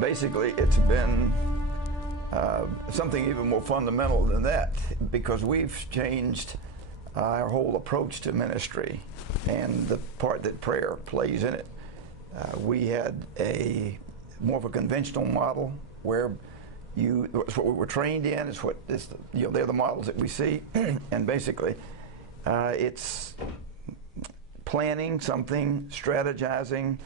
Basically, it's been something even more fundamental than that, because we've changed our whole approach to ministry and the part that prayer plays in it. We had a more of a conventional model where it's what we were trained in. It's what they're the models that we see, and basically, it's planning something, strategizing.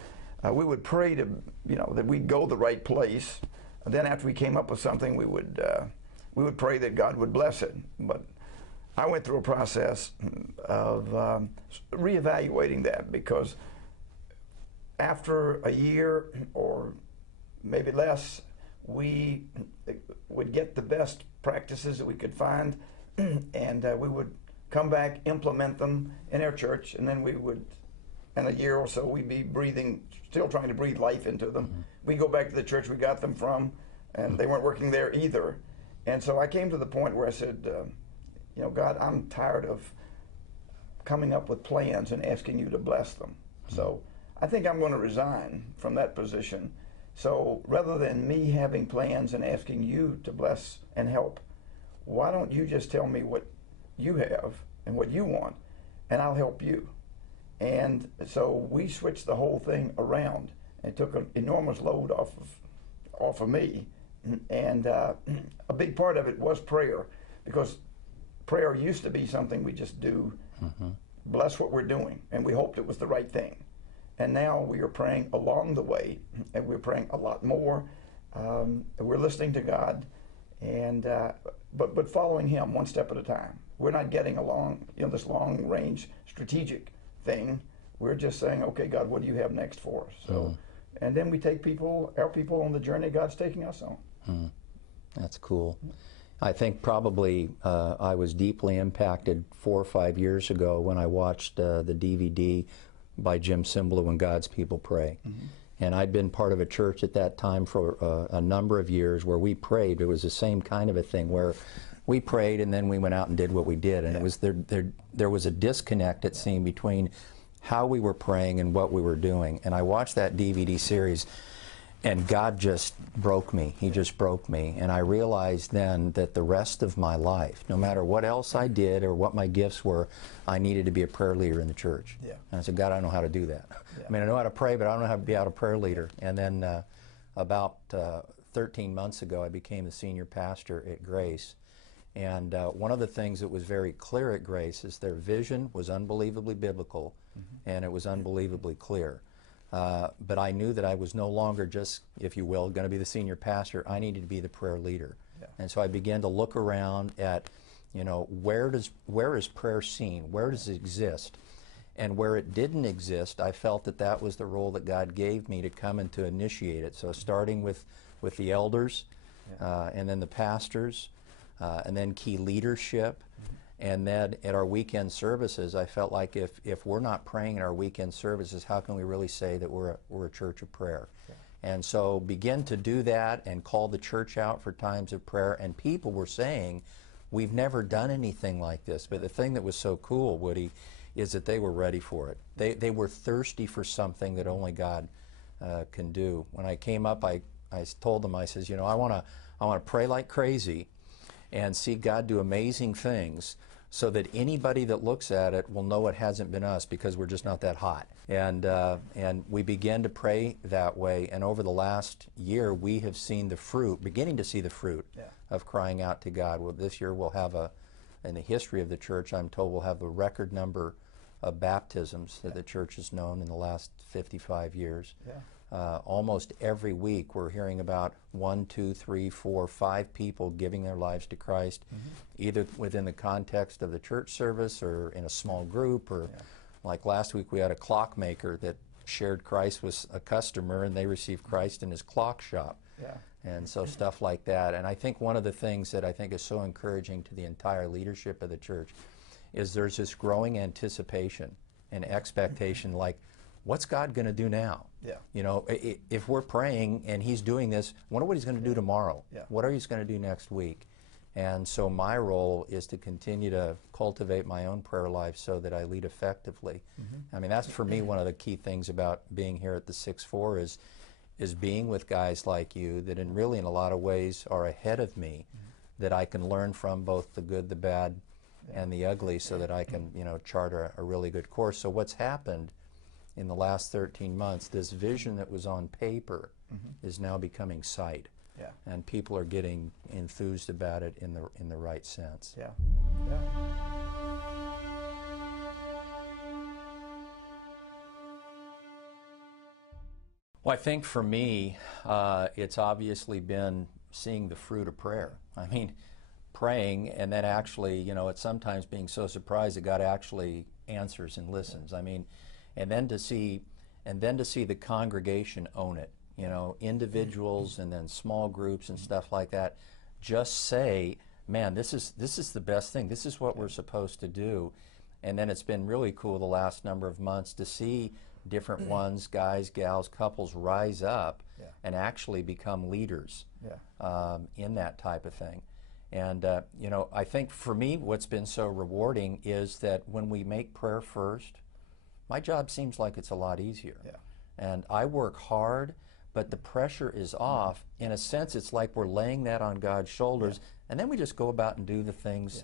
We would pray to, that we'd go the right place. And then after we came up with something, we would pray that God would bless it. But I went through a process of reevaluating that, because after a year or maybe less, we would get the best practices that we could find, and we would come back, implement them in our church, and then we would, in a year or so, we'd be still trying to breathe life into them. Mm-hmm. We'd go back to the church we got them from, and they weren't working there either. And so I came to the point where I said, God, I'm tired of coming up with plans and asking you to bless them. Mm-hmm. So I think I'm going to resign from that position. So rather than me having plans and asking you to bless and help, why don't you just tell me what you have and what you want, and I'll help you. And so we switched the whole thing around, and took an enormous load off of me. And a big part of it was prayer, because prayer used to be something we just do, mm-hmm. bless what we're doing, and we hoped it was the right thing. And now we are praying along the way, and we're praying a lot more. We're listening to God, and but following Him one step at a time. We're not getting along, this long-range strategic thing. We're just saying, okay, God, what do you have next for us? So, and then we take our people on the journey God's taking us on. Mm. That's cool. I think probably I was deeply impacted 4 or 5 years ago when I watched the DVD by Jim Cymbala, When God's People Pray. Mm-hmm. And I'd been part of a church at that time for a number of years where we prayed. It was the same kind of a thing where we prayed and then we went out and did what we did. And it was there was a disconnect, it seemed, between how we were praying and what we were doing. And I watched that DVD series, and God just broke me. He just broke me. And I realized then that the rest of my life, no matter what else I did or what my gifts were, I needed to be a prayer leader in the church. Yeah. And I said, God, I don't know how to do that. Yeah. I mean, I know how to pray, but I don't know how to be out a prayer leader. And then about 13 months ago, I became the senior pastor at Grace. And one of the things that was very clear at Grace is their vision was unbelievably biblical, mm-hmm. and it was unbelievably clear. But I knew that I was no longer just, if you will, going to be the senior pastor. I needed to be the prayer leader. Yeah. And so I began to look around at, where is prayer seen? Where does it exist? And where it didn't exist, I felt that that was the role that God gave me to come and to initiate it. So starting with the elders, yeah. And then the pastors, and then key leadership. Mm-hmm. And then at our weekend services, I felt like if we're not praying in our weekend services, how can we really say that we're a church of prayer? Yeah. And so begin to do that and call the church out for times of prayer. And people were saying, we've never done anything like this. But the thing that was so cool, Woody, is that they were ready for it. They were thirsty for something that only God can do. When I came up, I told them, I says, I want to pray like crazy and see God do amazing things, so that anybody that looks at it will know it hasn't been us, because we're just not that hot. And we began to pray that way, and over the last year we have seen the fruit, beginning to see the fruit, yeah. of crying out to God. Well, this year we'll have in the history of the church, I'm told we'll have the record number of baptisms that the church has known in the last 55 years. Yeah. Almost every week we're hearing about 1, 2, 3, 4, 5 people giving their lives to Christ, mm-hmm. either within the context of the church service or in a small group, or yeah. like last week we had a clockmaker that shared Christ with a customer, and they received Christ in his clock shop. Yeah. And so stuff like that. And I think one of the things that I think is so encouraging to the entire leadership of the church is there's this growing anticipation and expectation, like, what's God going to do now? Yeah. If we're praying and He's doing this, wonder what He's going to do tomorrow. Yeah. What are He going to do next week? And so my role is to continue to cultivate my own prayer life so that I lead effectively. Mm-hmm. I mean, that's for me one of the key things about being here at the 6-4 is being with guys like you that in really in a lot of ways are ahead of me, that I can learn from both the good, the bad, and the ugly, so that I can, you know, chart a really good course. So what's happened in the last 13 months, this vision that was on paper is now becoming sight. Yeah. And people are getting enthused about it in the right sense. Yeah. Yeah. Well, I think for me, it's obviously been seeing the fruit of prayer. I mean, praying and then actually, you know, it's sometimes being so surprised that God actually answers and listens. I mean, and then to see the congregation own it. You know, individuals and then small groups and stuff like that just say, man, this is the best thing. This is what we're supposed to do. And then it's been really cool the last number of months to see different ones, guys, gals, couples rise up and actually become leaders in that type of thing. And, you know, I think for me what's been so rewarding is that when we make prayer first, my job seems like it's a lot easier. Yeah. And I work hard, but the pressure is off. In a sense, it's like we're laying that on God's shoulders, and then we just go about and do the things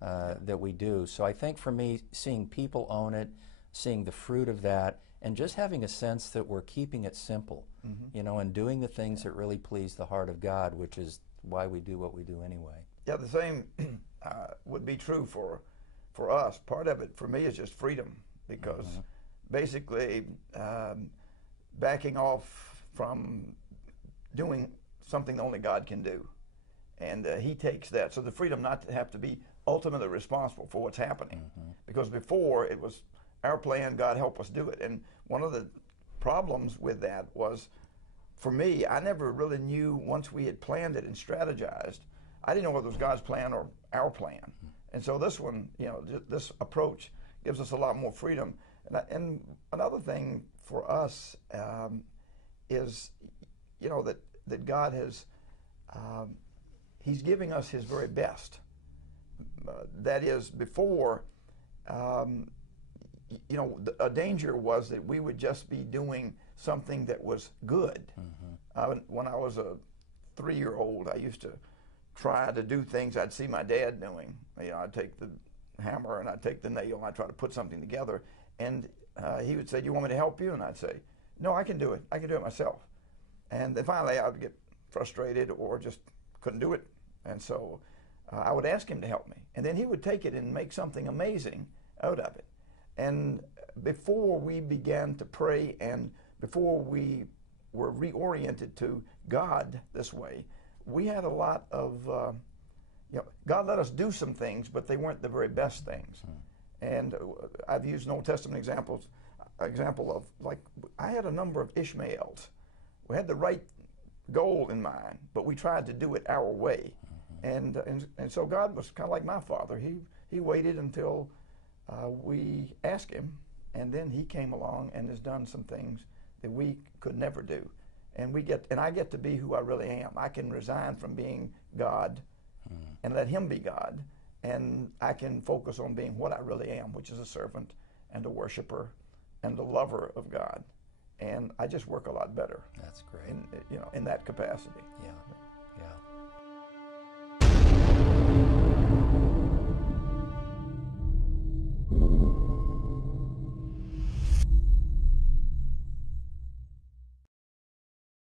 that we do. So I think for me, seeing people own it, seeing the fruit of that, and just having a sense that we're keeping it simple, you know, and doing the things that really please the heart of God, which is why we do what we do anyway. Yeah, the same would be true for us. Part of it for me is just freedom, because basically backing off from doing something only God can do. And he takes that. So the freedom not to have to be ultimately responsible for what's happening. Because before it was our plan, God help us do it. And one of the problems with that was, for me, I never really knew, once we had planned it and strategized, I didn't know whether it was God's plan or our plan. And so this one, you know, this approach gives us a lot more freedom. And another thing for us is, you know, that God has, he's giving us his very best. That is, before, you know, a danger was that we would just be doing something that was good. When I was a 3-year-old, I used to try to do things I'd see my dad doing. You know, I'd take the hammer and I'd take the nail and I'd try to put something together. And he would say, "Do you want me to help you?" And I'd say, "No, I can do it. I can do it myself." And then finally I would get frustrated or just couldn't do it. And so I would ask him to help me. And then he would take it and make something amazing out of it. And before we began to pray and before we were reoriented to God this way, we had a lot of, you know, God let us do some things, but they weren't the very best things. And I've used an Old Testament example of, like, I had a number of Ishmaels. We had the right goal in mind, but we tried to do it our way. And so God was kind of like my father. He waited until we asked him, and then he came along and has done some things that we could never do. And I get to be who I really am. I can resign from being God and let him be God, and I can focus on being what I really am, which is a servant and a worshiper and a lover of God. And I just work a lot better. That's great. In that capacity. Yeah.